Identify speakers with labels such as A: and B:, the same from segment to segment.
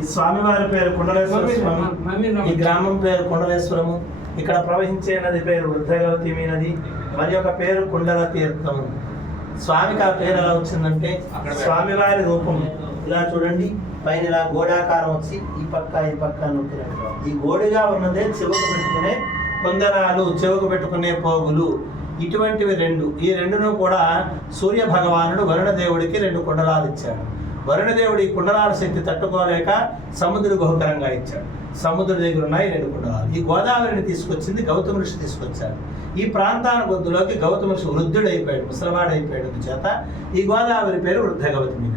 A: ఈ స్వామివారి పేరు కుండలేశ్వర స్వామి. ఈ గ్రామం పేరు కుండలేశ్వరము. ఇక్కడ ప్రవహించే నది పేరు వృద్ధగవతిమి నది. మరి యొక్క పేరు కుండల తీర్థము. స్వామికి ఆ పేరు ఎలా వచ్చిందంటే స్వామివారి రూపం. ఇలా చూడండి పైన ఇలా గోడాకారం వచ్చి ఈ పక్క ఈ పక్క నొక్కినట్టు. ఈ గోడిగా ఉన్నదే చెవుకు పెట్టుకునే కొందనాలు చెవుకు పెట్టుకునే పోగులు. ఇటువంటివి రెండు. ఈ రెండును కూడా సూర్య భగవానుడు వరుణ దేవుడికి రెండు కుండలాలు ఇచ్చాడు. వరుణదేవుడి కుండలాల శక్తి తట్టుకోలేక సముద్రుడు బహుకరంగా ఇచ్చాడు. సముద్రుడి దగ్గర ఉన్నాయి రెండు కుండలాలు. ఈ గోదావరిని తీసుకొచ్చింది గౌతమ ఋషి తీసుకొచ్చాడు ఈ ప్రాంతాల గొద్దులోకి గౌతమ ఋషి వృద్ధుడైపోయాడు ముసలవాడైపోయాడు చేత ఈ గోదావరి పేరు వృద్ధ గౌతమి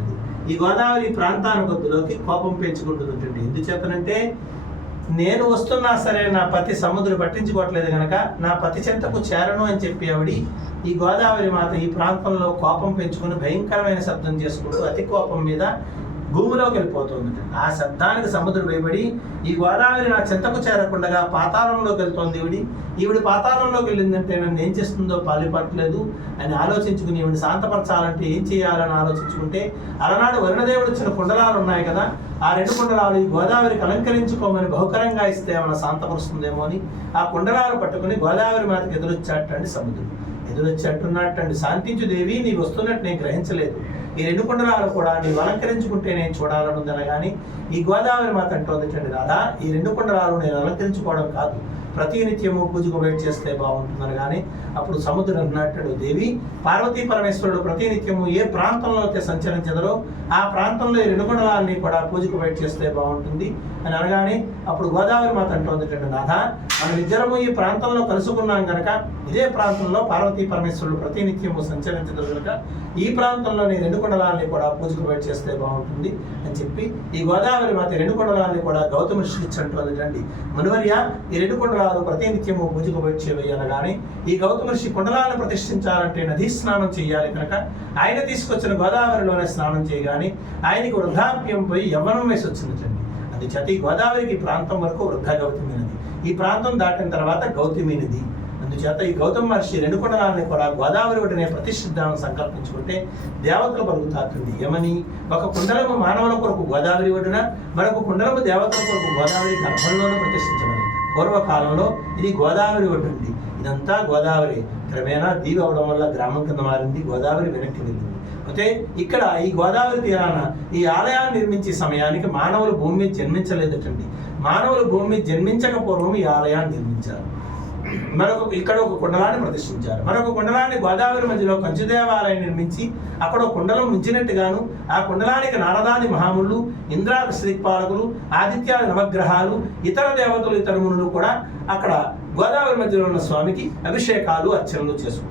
A: ఈ గోదావరి ప్రాంతాల గొద్దులోకి కోపం పెంచుకుంటుంటుంది ఎందుచేతనంటే నేను వస్తున్నా సరే నా పతి సముద్రం పట్టించుకోవట్లేదు కనుక నా పతి చెంతకు చేరను అని చెప్పి ఆవిడి ఈ గోదావరి మాత ఈ ప్రాంతంలో కోపం పెంచుకుని భయంకరమైన శబ్దం చేసుకుంటూ అతి కోపం మీద భూమిలోకి వెళ్ళిపోతుంది. ఆ శబ్దానికి సముద్రం భయపడి ఈ గోదావరి నా చెంతకు చేరకుండా పాతాళంలోకి వెళ్తోంది ఈవిడి. ఈవిడ పాతాళంలోకి వెళ్ళిందంటే నన్ను ఏం చేస్తుందో పాలిపట్టలేదు అని ఆలోచించుకుని ఈవిడ శాంతపరచాలంటే ఏం చేయాలని ఆలోచించుకుంటే అలనాడు వరుణదేవుడు ఇచ్చిన కుండలాలు ఉన్నాయి కదా ఆ రెండు కుండలాలు ఈ గోదావరికి అలంకరించుకోమని బహుకరంగా ఇస్తే ఏమైనా శాంతపరుస్తుందేమో అని ఆ కుండలాలు పట్టుకుని గోదావరి మాతకు ఎదురొచ్చాటండి సముద్రం ఎదురొచ్చేట్టున్నట్టండి శాంతించు దేవి నీ వస్తున్నట్టు నేను గ్రహించలేదు. ఈ రెండు కుండలాలు కూడా నీవు అలంకరించుకుంటే నేను చూడాలనుందన కానీ ఈ గోదావరి మాత అంటోంది రాధా ఈ రెండు కుండలాలు నేను అలంకరించుకోవడం కాదు. ప్రతినిత్యము పూజకు వెయిట్ చేస్తే బాగుంటుందని కానీ అప్పుడు సముద్రం అన్నట్టు దేవి పార్వతీ పరమేశ్వరుడు ప్రతినిత్యము ఏ ప్రాంతంలో అయితే సంచరించదరో ఆ ప్రాంతంలో ఈ రెండు కుండలాన్ని కూడా పూజకు వెయిట్ చేస్తే బాగుంటుంది. అని అనగానే అప్పుడు గోదావరి మాత అంటోంది నాథ మనం ఇద్దరము ఈ ప్రాంతంలో కలుసుకున్నాం కనుక ఇదే ప్రాంతంలో పార్వతీ పరమేశ్వరుడు ప్రతినిత్యము సంచరించదు కనుక ఈ ప్రాంతంలోని రెండుకొండలాన్ని కూడా పూజకు వెయిట్ చేస్తే బాగుంటుంది. అని చెప్పి ఈ గోదావరి మాత రెండుకొండలాన్ని కూడా గౌతమ శ్రీ ఇచ్చంటుంది రండి మనువర్య ఈ రెండు కుండలాలు ప్రతినిత్యము పూజకు బయట చేయవేయాలగానే ఈ గౌతమ ఋషి కుండలాలను ప్రతిష్ఠించాలంటే నదీ స్నానం చేయాలి కనుక ఆయన తీసుకొచ్చిన గోదావరిలోనే స్నానం చేయగానే ఆయనకి వృద్ధాప్యం పోయి యవ్వనం వయసు వచ్చింది అందుచేత ఈ గోదావరికి ప్రాంతం వరకు వృద్ధ గౌతమి నది. ఈ ప్రాంతం దాటిన తర్వాత గౌతమి నది. అందుచేత ఈ గౌతమ మహర్షి రెండు కొండలాన్ని కూడా గోదావరి ఒడినే ప్రతిష్ఠిద్దామని సంకల్పించుకుంటే దేవతలు పలుకుతాతుంది ఏమని ఒక కుండలము మానవుల కొరకు గోదావరి ఒడిన మరొక కుండలము దేవతల కొరకు గోదావరి గర్భంలోనూ ప్రతిష్ఠించమని పూర్వకాలంలో ఇది గోదావరి ఒకటి ఉంది ఇదంతా గోదావరి. క్రమేణా దీవి అవడం వల్ల గ్రామం కింద మారింది గోదావరి వెనక్కి వెళ్ళింది. అయితే ఇక్కడ ఈ గోదావరి తీరాన ఈ ఆలయాన్ని నిర్మించే సమయానికి మానవులు భూమి మీద జన్మించలేదటండి. మానవులు భూమి మీద జన్మించక పూర్వం ఈ ఆలయాన్ని నిర్మించారు. మరొక ఇక్కడ ఒక కుండలాన్ని ప్రతిష్ఠించారు. మరొక కుండలాన్ని గోదావరి మధ్యలో కంచు దేవాలయం నిర్మించి అక్కడ కుండలం ఉంచినట్టుగాను ఆ కుండలానికి నారదాది మహాములు ఇంద్రాది శ్రీపాలకులు ఆదిత్యాది నవగ్రహాలు ఇతర దేవతలు ఇతర మునులు కూడా అక్కడ గోదావరి మధ్యలో ఉన్న స్వామికి అభిషేకాలు అర్చనలు చేసుకుంటారు.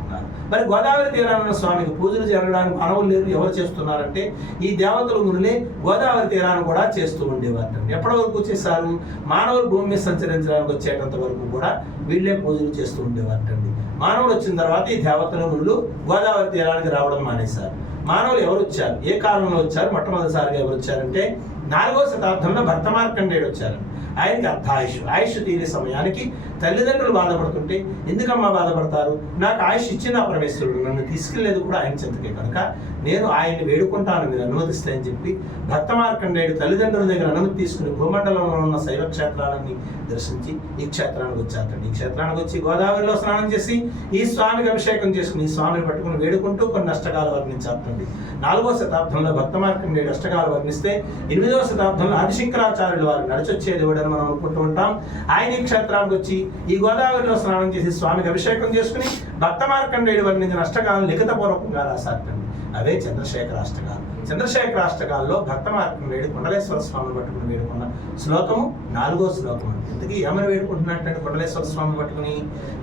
A: మరి గోదావరి తీరాన స్వామికి పూజలు జరగడానికి మానవులు లేరు ఎవరు చేస్తున్నారంటే ఈ దేవతల మునులే గోదావరి తీరాన్ని కూడా చేస్తూ ఉండేవారు ఎప్పటి వరకు చేశారు? మానవులు భూమి మీద సంచరించడానికి వచ్చేటంత వరకు కూడా వీళ్ళే పూజలు చేస్తూ ఉండేవారండి మానవుడు వచ్చిన తర్వాత ఈ దేవతల మునులు గోదావరి తీరానికి రావడం మానేశారు. మానవులు ఎవరు వచ్చారు? ఏ కాలంలో వచ్చారు? మొట్టమొదటిసారిగా ఎవరు వచ్చారంటే నాలుగో శతాబ్దంలో భర్త మార్కండేయుడు వచ్చారు. ఆయనకి అర్ధాయుష్ ఆయుష్. తీరే సమయానికి తల్లిదండ్రులు బాధపడుతుంటే ఎందుకమ్మా బాధపడతారు? నాకు ఆయుష్ ఇచ్చిన పరమేశ్వరుడు నన్ను తీసుకెళ్ళేదు కూడా ఆయన చెంతకే కనుక నేను ఆయన్ని వేడుకుంటాను మీరు అనుమతిస్తే అని చెప్పి భక్త మార్కండేయుడు తల్లిదండ్రుల దగ్గర అనుమతి తీసుకుని భూమండలంలో ఉన్న శైవ క్షేత్రాలన్నీ దర్శించి ఈ క్షేత్రానికి వచ్చారండి ఈ క్షేత్రానికి వచ్చి గోదావరిలో స్నానం చేసి ఈ స్వామికి అభిషేకం చేసుకుని ఈ స్వామిని పట్టుకుని వేడుకుంటూ కొన్ని అష్టకాలు వర్ణించారండి నాలుగో శతాబ్దంలో భక్త మార్కండేయుడు అష్టకాలు వర్ణిస్తే ఎనిమిదో ఎనిమిదవ శతాబ్దంలో ఆదిశంకరాచార్యులు వారు నడిచొచ్చే మనం అనుకుంటూ ఉంటాం. ఆయన ఈ క్షేత్రానికి వచ్చి ఈ గోదావరిలో స్నానం చేసి స్వామికి అభిషేకం చేసుకుని భక్త మార్కండేయుడు వర్ణించిన అష్టకాలను లిఖితపూర్వకంగా రాశారు అవే చంద్రశేఖర అష్టకాలు. చంద్రశేఖర అష్టకాల్లో భక్త మార్కండేయుడు కుండలేశ్వర స్వామిని పట్టుకుని వేడుకున్న శ్లోకము నాలుగో శ్లోకం ఇంతకీ ఏమని వేడుకుంటున్నట్టు కుండలేశ్వర స్వామిని పట్టుకుని?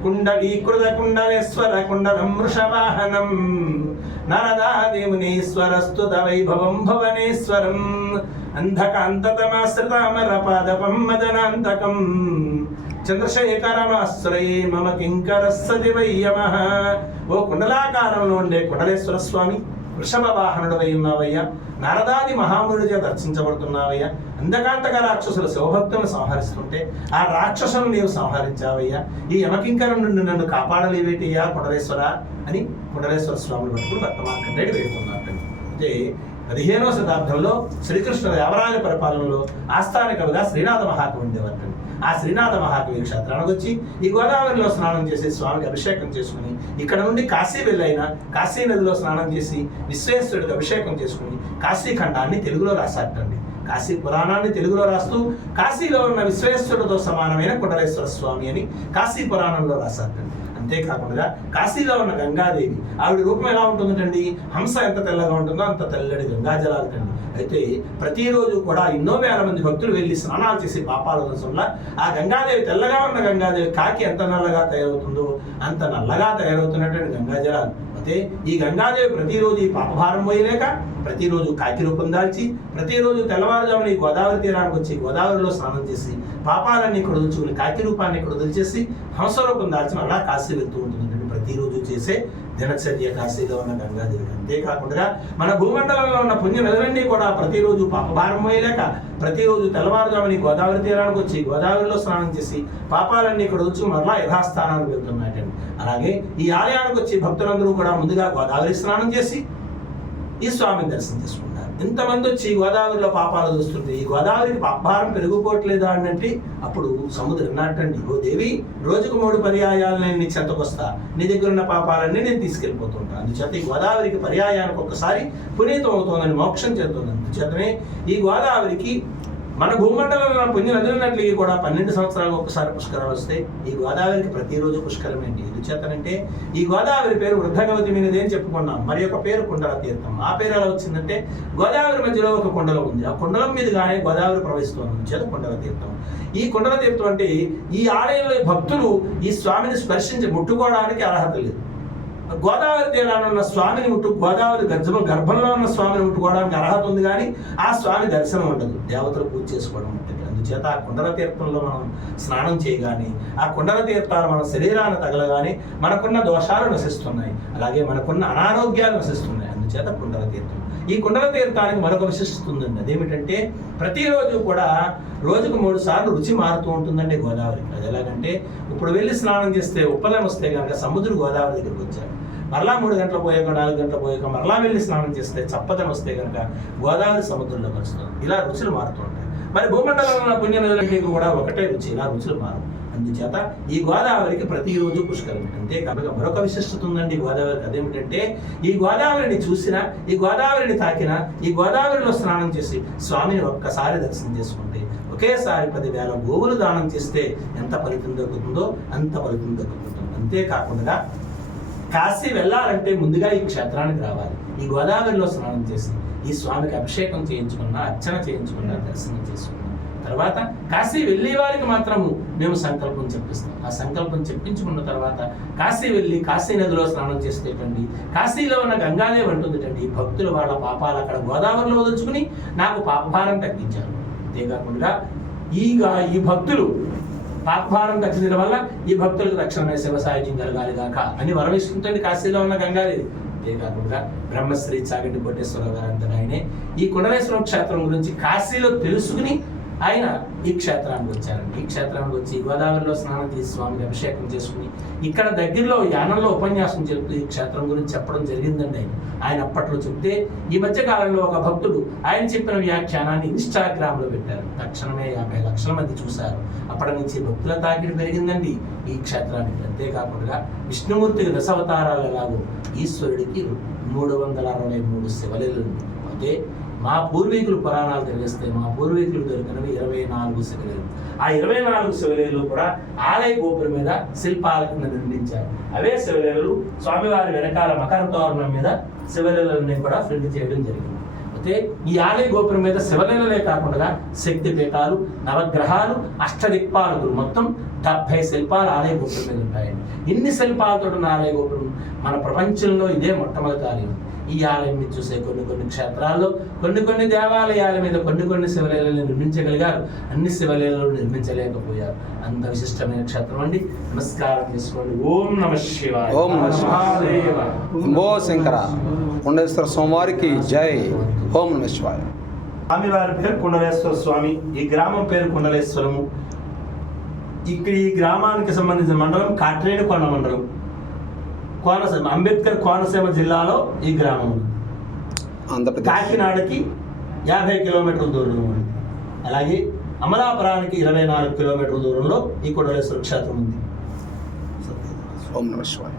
A: కుండలీకృత కుండలేశ్వర కుండలం వృషవాహనం నరదాదేమునీశ్వరస్తుత వైభవం భువనేశ్వరం. అంధకాంతతమాశ్రితామరపాదపం మదనాంతకం చంద్రశేఖరమాశ్రయే మమ కింకర సతి వయ్యమ ఓ కుండలాకారంలో ఉండే కుండలేశ్వర స్వామి వృషభ వాహనుడవై ఉన్నావయ్యా. నారదాది మహామునుడి చేత అర్చించబడుతున్నావయ్యా అందకాంతక రాక్షసులు శివభక్తులను సంహరిస్తుంటే ఆ రాక్షసులను నీవు సంహరించావయ్యా. ఈ యమకింకరం నుండి నన్ను కాపాడలేవేటియ్యా కుండలేశ్వర అని కుండలేశ్వర స్వామిని పట్టుకుని భక్తమార్కండేయుడు వేడుకున్నాడు అంటే పదిహేనవ శతాబ్దంలో శ్రీకృష్ణ దేవరాయ పరిపాలనలో ఆస్థాన కవిగా శ్రీనాథ మహాకవి ఉండేవారు. ఆ శ్రీనాథ మహాకవి క్షేత్రానికి వచ్చి ఈ గోదావరిలో స్నానం చేసి స్వామికి అభిషేకం చేసుకుని ఇక్కడ నుండి కాశీ వెళ్ళైన కాశీ నదిలో స్నానం చేసి విశ్వేశ్వరుడికి అభిషేకం చేసుకుని కాశీ ఖండాన్ని తెలుగులో రాశారటండి. కాశీ పురాణాన్ని తెలుగులో రాస్తూ కాశీలో ఉన్న విశ్వేశ్వరుడితో సమానమైన కుండలేశ్వర స్వామి అని కాశీ పురాణంలో రాశారటండి. అంతేకాకుండా కాశీలో ఉన్న గంగాదేవి ఆవిడ రూపం ఎలా ఉంటుందండి హంస ఎంత తెల్లగా ఉంటుందో అంత తెల్లడి గంగాజలాలు కండి. అయితే ప్రతిరోజు కూడా ఎన్నో వేల మంది భక్తులు వెళ్ళి స్నానాలు చేసి పాపాల వల్ల ఆ గంగాదేవి తెల్లగా ఉన్న గంగాదేవి కాకి ఎంత నల్లగా తయారవుతుందో అంత నల్లగా తయారవుతున్నటువంటి గంగాజలాలు అయితే ఈ గంగాదేవి ప్రతిరోజు ఈ పాపభారం పోయలేక ప్రతిరోజు కాకి రూపం దాల్చి ప్రతిరోజు తెల్లవారుజామున ఈ గోదావరి తీరానికి వచ్చి గోదావరిలో స్నానం చేసి పాపాలన్నీ ఇక్కడ వదులుచుకుని కాకి రూపాన్ని ఇక్కడ వదిలిచేసి హంస రూపం దాల్చి అలా కాశీ వెళ్తూ ఉంటుందండి. ప్రతిరోజు చేసే దినచర్య కాశీలో ఉన్న గంగాదేవి. అంతేకాకుండా మన భూమండలంలో ఉన్న పుణ్య నదులన్నీ కూడా ప్రతిరోజు పాపభారం పోయలేక ప్రతిరోజు తెల్లవారుజాముని గోదావరి తీరానికి వచ్చి గోదావరిలో స్నానం చేసి పాపాలన్నీ ఇక్కడ వచ్చి మరలా యథాస్థానానికి వెళ్తున్నాయటండి. అలాగే ఈ ఆలయానికి వచ్చి భక్తులందరూ కూడా ముందుగా గోదావరి స్నానం చేసి ఈ స్వామిని దర్శనం చేసుకుంటారు. ఇంతమంది వచ్చి గోదావరిలో పాపాలు చూస్తుంటే ఈ గోదావరికి పాపభారం పెరిగిపోవట్లేదా అన్నట్టు అప్పుడు సముద్రం నాటండి. ఓ దేవి రోజుకు మూడు పర్యాయాలు నేను నీ చెంతకొస్తా నీ దగ్గర ఉన్న పాపాలన్నీ నేను తీసుకెళ్ళిపోతుంటా. అందుచేత ఈ గోదావరికి పర్యాయానికి ఒక్కసారి పునీతం అవుతోందని మోక్షం చేస్తుంది అందుచేతనే ఈ గోదావరికి మన భూమండలంలో పుణ్య నదులన్నింటికి కూడా పన్నెండు సంవత్సరాలకు ఒకసారి పుష్కరాలు వస్తాయి ఈ గోదావరికి ప్రతిరోజు పుష్కరమేంటి ఎందుచేతనంటే ఈ గోదావరి పేరు వృద్ధగవతి మీనది అని చెప్పుకున్నాం. మరి ఒక పేరు కుండల తీర్థం. ఆ పేరు ఎలా వచ్చిందంటే గోదావరి మధ్యలో ఒక కుండలం ఉంది. ఆ కుండలం మీదుగానే గోదావరి ప్రవహిస్తుంది. చేత కుండల తీర్థం. ఈ కుండల తీర్థం అంటే ఈ ఆలయంలో భక్తులు ఈ స్వామిని స్పర్శించి ముట్టుకోవడానికి అర్హత లేదు. గోదావరి తీరాన ఉన్న స్వామిని ముట్టు గోదావరి గర్భం గర్భంలో ఉన్న స్వామిని ముట్టుకోవడానికి అర్హత ఉంది కానీ ఆ స్వామి దర్శనం ఉండదు. దేవతలు పూజ చేసుకోవడం ఉంటుంది. అందుచేత ఆ కుండల తీర్థంలో మనం స్నానం చేయగానే ఆ కుండల తీర్థాలు మన శరీరాన్ని తగలగానే మనకున్న దోషాలు నశిస్తున్నాయి. అలాగే మనకున్న అనారోగ్యాలు నశిస్తున్నాయి. అందుచేత కుండల తీర్థం ఈ కుండల తీర్థానికి మరొక విశిష్టత ఉందండి అదేమిటంటే ప్రతిరోజు కూడా రోజుకు మూడు సార్లు రుచి మారుతూ ఉంటుందండి గోదావరి. అది ఎలాగంటే ఇప్పుడు వెళ్ళి స్నానం చేస్తే ఉప్పలం వస్తే కనుక సముద్ర గోదావరి దగ్గరికి వచ్చారు మరలా మూడు గంటల పోయాక నాలుగు గంటల పోయాక మరలా వెళ్ళి స్నానం చేస్తే చప్పదం వస్తే కనుక గోదావరి సముద్రంలో కలుస్తుంది ఇలా రుచులు మారుతూ ఉంటాయి. మరి భూమండలంలో పుణ్యనదులకి కూడా ఒకటే రుచి. ఇలా రుచులు మారు అందుచేత ఈ గోదావరికి ప్రతిరోజు పుష్కరం. అంతేకాకుండా మరొక విశిష్టత ఉందండి ఈ గోదావరికి. అదేమిటంటే ఈ గోదావరిని చూసినా ఈ గోదావరిని తాకినా ఈ గోదావరిలో స్నానం చేసి స్వామిని ఒక్కసారి దర్శనం చేసుకుంటే ఒకేసారి పదివేల గోవులు దానం చేస్తే ఎంత ఫలితం దక్కుతుందో అంత ఫలితం దక్కుతుంది అంతేకాకుండా కాశీ వెళ్ళాలంటే ముందుగా ఈ క్షేత్రానికి రావాలి. ఈ గోదావరిలో స్నానం చేసి ఈ స్వామికి అభిషేకం చేయించుకున్నా అర్చన చేయించుకున్నా దర్శనం చేసుకున్నా. తర్వాత కాశీ వెళ్ళే వారికి మాత్రము మేము సంకల్పం చెప్పిస్తాం. ఆ సంకల్పం చెప్పించుకున్న తర్వాత కాశీ వెళ్ళి కాశీ నదిలో స్నానం చేసేటండి. కాశీలో ఉన్న గంగాదేవి అంటుందిటండి భక్తులు వాళ్ళ పాపాలు అక్కడ గోదావరిలో వదులుచుకుని నాకు పాపభారం తగ్గించారు. అంతేకాకుండా ఈగా ఈ భక్తులు పాపభారం తగ్గించడం వల్ల ఈ భక్తులకు రక్షణ శివ సాహిత్యం కలగాలి గాక అని వరమిస్తుంటుంది కాశీలో ఉన్న గంగాదేవి. అంతేకాకుండా బ్రహ్మశ్రీ చాగంటి కోటేశ్వరరావు గారు అంతటా ఆయనే ఈ కుండలేశ్వరం క్షేత్రం గురించి కాశీలో తెలుసుకుని ఆయన ఈ క్షేత్రానికి వచ్చారండి. ఈ క్షేత్రానికి వచ్చి గోదావరిలో స్నానం చేసి స్వామికి అభిషేకం చేసుకుని ఇక్కడ దగ్గరలో యానంలో ఉపన్యాసం చెప్తూ ఈ క్షేత్రం గురించి చెప్పడం జరిగిందండి ఆయన. ఆయన అప్పట్లో చెప్తే ఈ మధ్య కాలంలో ఒక భక్తుడు ఆయన చెప్పిన వ్యాఖ్యానాన్ని ఇన్స్టాగ్రామ్లో పెట్టారు. తక్షణమే యాభై లక్షల మంది చూశారు. అప్పటి నుంచి భక్తుల తాకిడి పెరిగిందండి ఈ క్షేత్రానికి. అంతేకాకుండా విష్ణుమూర్తికి దశావతారాలు ఎలాగో ఈశ్వరుడికి మూడు వందల అరవై మూడు శివలీలు అయితే మా పూర్వీకులు పురాణాలు తెలిస్తే మా పూర్వీకులు దొరికినవి ఇరవై నాలుగు శివలేలు. ఆ ఇరవై నాలుగు శివలేలు కూడా ఆలయ గోపురం మీద శిల్పాలను నిర్మించారు. అవే శివలేలు స్వామివారి వెనకాల మకర తోరణం మీద శివలేలన్నీ కూడా ప్రింట్ చేయడం జరిగింది. అయితే ఈ ఆలయ గోపురం మీద శివలీలలే కాకుండా శక్తి పీఠాలు నవగ్రహాలు అష్టదిక్పాలకులు మొత్తం డెబ్బై శిల్పాలు ఆలయ గోపురం మీద ఉంటాయండి. ఇన్ని శిల్పాలతో ఉన్న ఆలయ గోపురం మన ప్రపంచంలో ఇదే మొట్టమొదటి ఆలయం. ఈ ఆలయం మీద చూసే కొన్ని కొన్ని క్షేత్రాల్లో కొన్ని కొన్ని దేవాలయాల మీద కొన్ని కొన్ని శివలీలను నిర్మించగలిగారు. అన్ని శివలీలను నిర్మించలేకపోయారు. అంత విశిష్టమైన క్షేత్రం అండి. నమస్కారం చేసుకోండి. ఓం నమ శివాయ.
B: ఓం నమః శంకర కొండేశ్వర స్వామివారికి జై. ఓం నమ శివాయ.
A: స్వామివారి పేరు కుండలేశ్వర స్వామి. ఈ గ్రామం పేరు కుండలేశ్వరము. ఇక్కడ ఈ గ్రామానికి సంబంధించిన మండలం కాట్రేని కొండ మండలం. కోనసీమ అంబేద్కర్ కోనసీమ జిల్లాలో ఈ గ్రామం ఉంది. కాకినాడకి యాభై కిలోమీటర్ల దూరంలో ఉంది. అలాగే అమలాపురానికి ఇరవై నాలుగు కిలోమీటర్ల దూరంలో ఈ కొండలేశ్వర క్షేత్రం ఉంది.
B: ఓం నమ శివాయ.